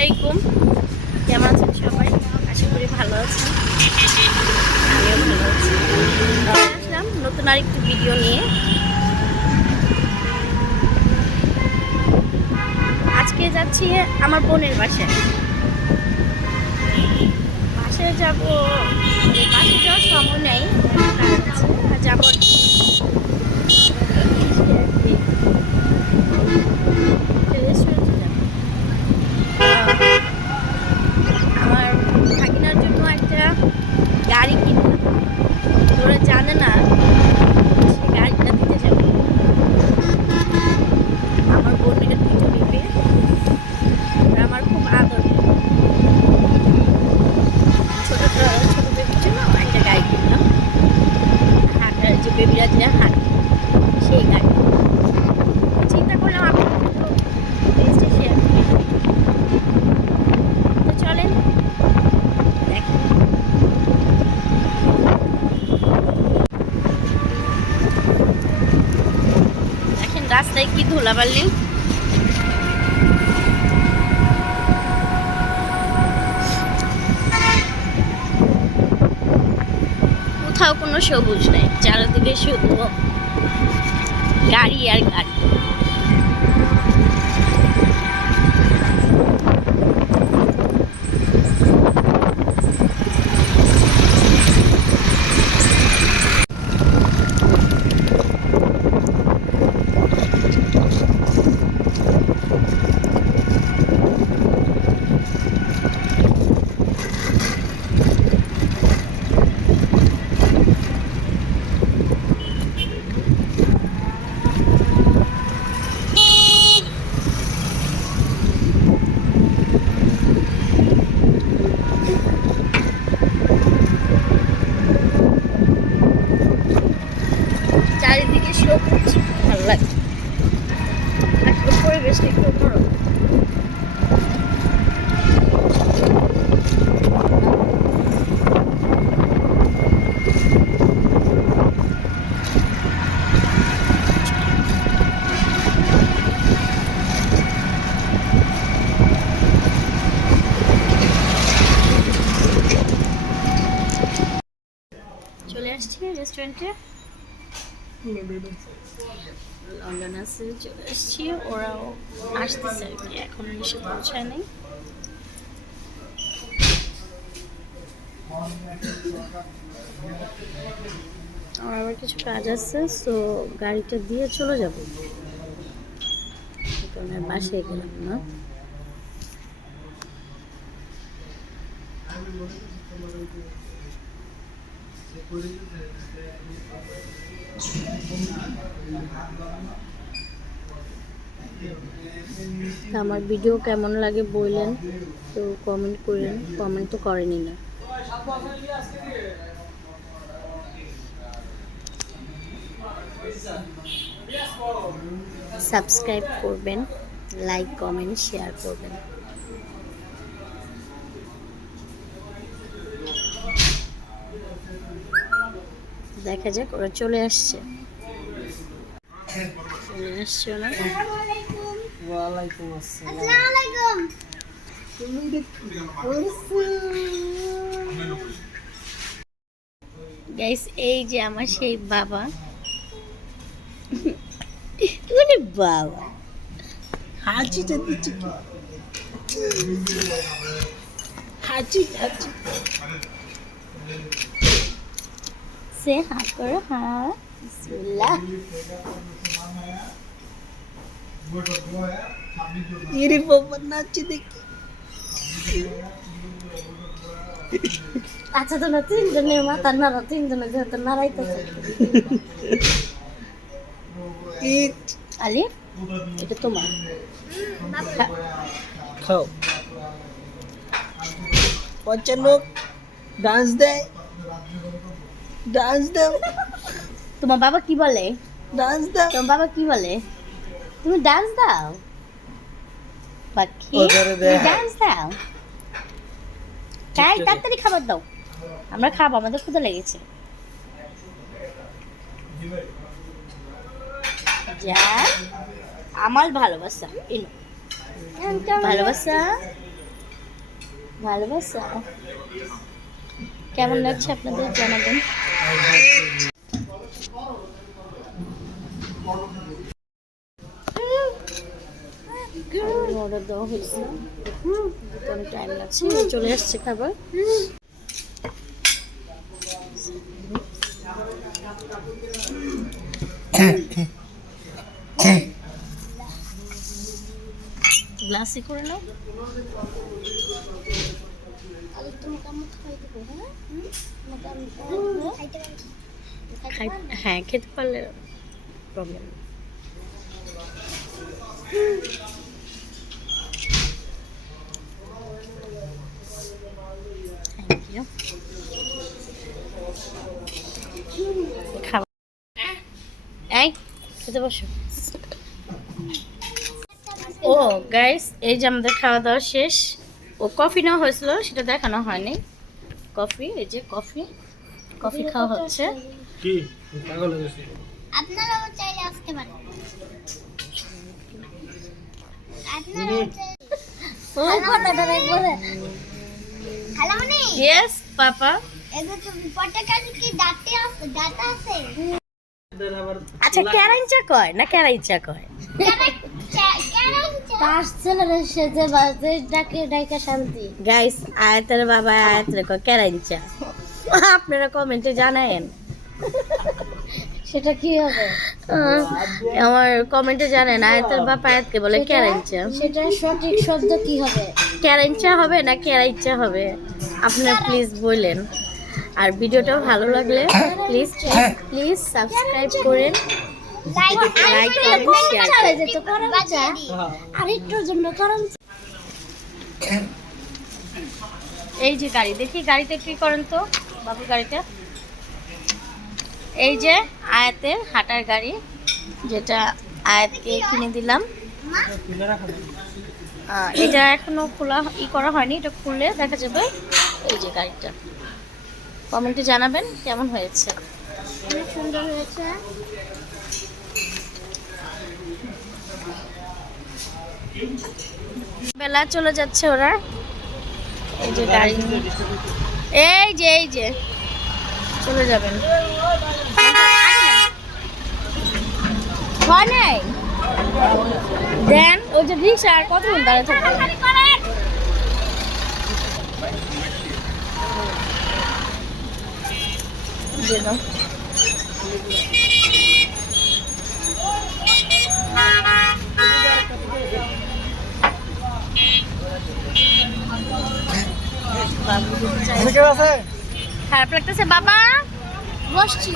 আলাইকুম, কেমন আছেন সবাই? আশা করি ভালো আছেন। আমিও ভালো আছি। আসলাম নতুন আরেকটি ভিডিও নিয়ে। আজকে যাচ্ছি আমার বোনের বাসায়। বাসায় যাবো, বাসায় যাওয়ার সময় নেই, যাবো আমার ভাগিনার জন্য একটা গাড়ি কিনলাম। ওরা জানে না সে গাড়িটা দিতে যাবে। আমার বোনের দুটো বেবি, ওরা আমার খুব আদর। ছোট ছোট বেবির জন্য একটা গাড়ি কিনলাম। হাঁটার যে বেবিরা যে হাঁটে সেই গাড়ি চিন্তা করলাম আপনি তো শেয়ার করি। তো চলেন দেখেন। দেখেন রাস্তায় কি ধুলাবালি। কোথাও কোনো সবুজ নেই, চারিদিকে শুধু গাড়ি আর গাড়ি। চারিদিকে সবুজ, ভালো লাগে। আজকে পরিবেশটা একটু অন্যরকম। চলে আসছি রেস্টুরেন্টে, লন্ডন আছে, চলে আসছি। ওরাও আসতেছে আর কি, এখনো এসে পৌঁছায় নাই। আমার আবার কিছু কাজ আছে, সো গাড়িটা দিয়ে চলে যাব। কারণ বাসায় গেলাম না। আমার ভিডিও কেমন লাগে বললেন, তো কমেন্ট করেন। কমেন্ট তো করেনি না। সাবস্ক্রাইব করবেন, লাইক কমেন্ট শেয়ার করবেন। দেখা যাক, ওরা চলে আসছে। চলে আসছে না? ওয়ালাইকুম আসসালাম। গাইস, এই যে আমার সেই বাবা। ওরে বাবা, হাঁচিটা দিচ্ছি কি? হাঁচি হাঁচি। সে হাঁ করো, হ্যাঁ বিসমিল্লাহ। এরে বাবা নাচি দেখি। আচ্ছা, তো না তিনজনের মাথা নাড়া, তিনজনের যেহেতু নাড়াইতেছে। আলি, এটা তোমার, খাও। বাচ্চা লোক ডান্স দেয়, ডান্স দাও, তোমার বাবা কি বলে? ডান্স দাও। তোমার বাবা কি বলে? তুমি ডান্স দাও পাখি, ওদের দেয়। ডান্স দাও। তাই তাড়াতাড়ি খাবার দাও, আমরা খাবো, আমাদের ক্ষুধা লেগেছে। যা, আমার ভালোবাসা, ভালোবাসা ভালোবাসা কেমন লাগছে আপনাদের জানাবেন। অর্ডার দেওয়া হয়েছে, অনেক টাইম লাগছে, চলে আসছে খাবার। গ্লাসে করে নাও। হ্যাঁ, খেতে পারলে প্রবলেম। Thank you. খাবার এই খেতে বসো। ও গাইস, এই যে আমাদের খাওয়া দাওয়া শেষ। ও কফি নেওয়া হয়েছিল, সেটা দেখানো হয়নি। কফি, এই যে কফি কফি খাওয়া হচ্ছে। কি পাগল হয়ে গেছে? আপনারাও চাইলে আসতে পারেন। আপনারাও চাইলে খালামণি। Yes papa. এগুলো তো পটাকালি কি দাঁতে আছে, দাঁত আছে? আচ্ছা, ক্যারাইঞ্চা কয় না ক্যারাইচা কয়? তার ছেলেরা সেজে বাজে ডাকে ডাইকা শান্তি। গাইস, আয়াতের বাবা আয়াতের কয় ক্যারাইঞ্চা। আপনারা কমেন্টে জানায়েন সেটা কি হবে? আমার কমেন্টে জানেন আয়াতের বাবা আয়াতকে বলে ক্যারাইঞ্চা। সেটা সঠিক শব্দ কি হবে? ক্যারাইঞ্চা হবে না ক্যারাইচা হবে? আপনারা প্লিজ বললেন। আর ভিডিওটাও ভালো লাগলে প্লিজ সাবস্ক্রাইব করেন, লাইক করেন, শেয়ার চলে করেন। যেত করমচা। আরেকটার জন্য করমচা। এই যে গাড়ি, দেখি গাড়িতে কি করেন তো বাবু গাড়িটা। এই যে আয়াতের হাঁটার গাড়ি, যেটা আয়াতকে কিনে দিলাম। এটা এখনো খোলা করা হয়নি, এটা খুললে দেখা যাবে। এই যে গাড়িটা, কমেন্টে জানাবেন কেমন হয়েছে। অনেক সুন্দর হয়েছে। বেলা চলে যাচ্ছে ওরা। এই যে গাড়ি, এই যে চলে যাবেন। হয় নাই দেন, ওই যে রিক্সা আর কতক্ষণ দাঁড়িয়ে থাকবে। দিয়ে দাও। খারাপ লাগতেছে বাবা, বসছি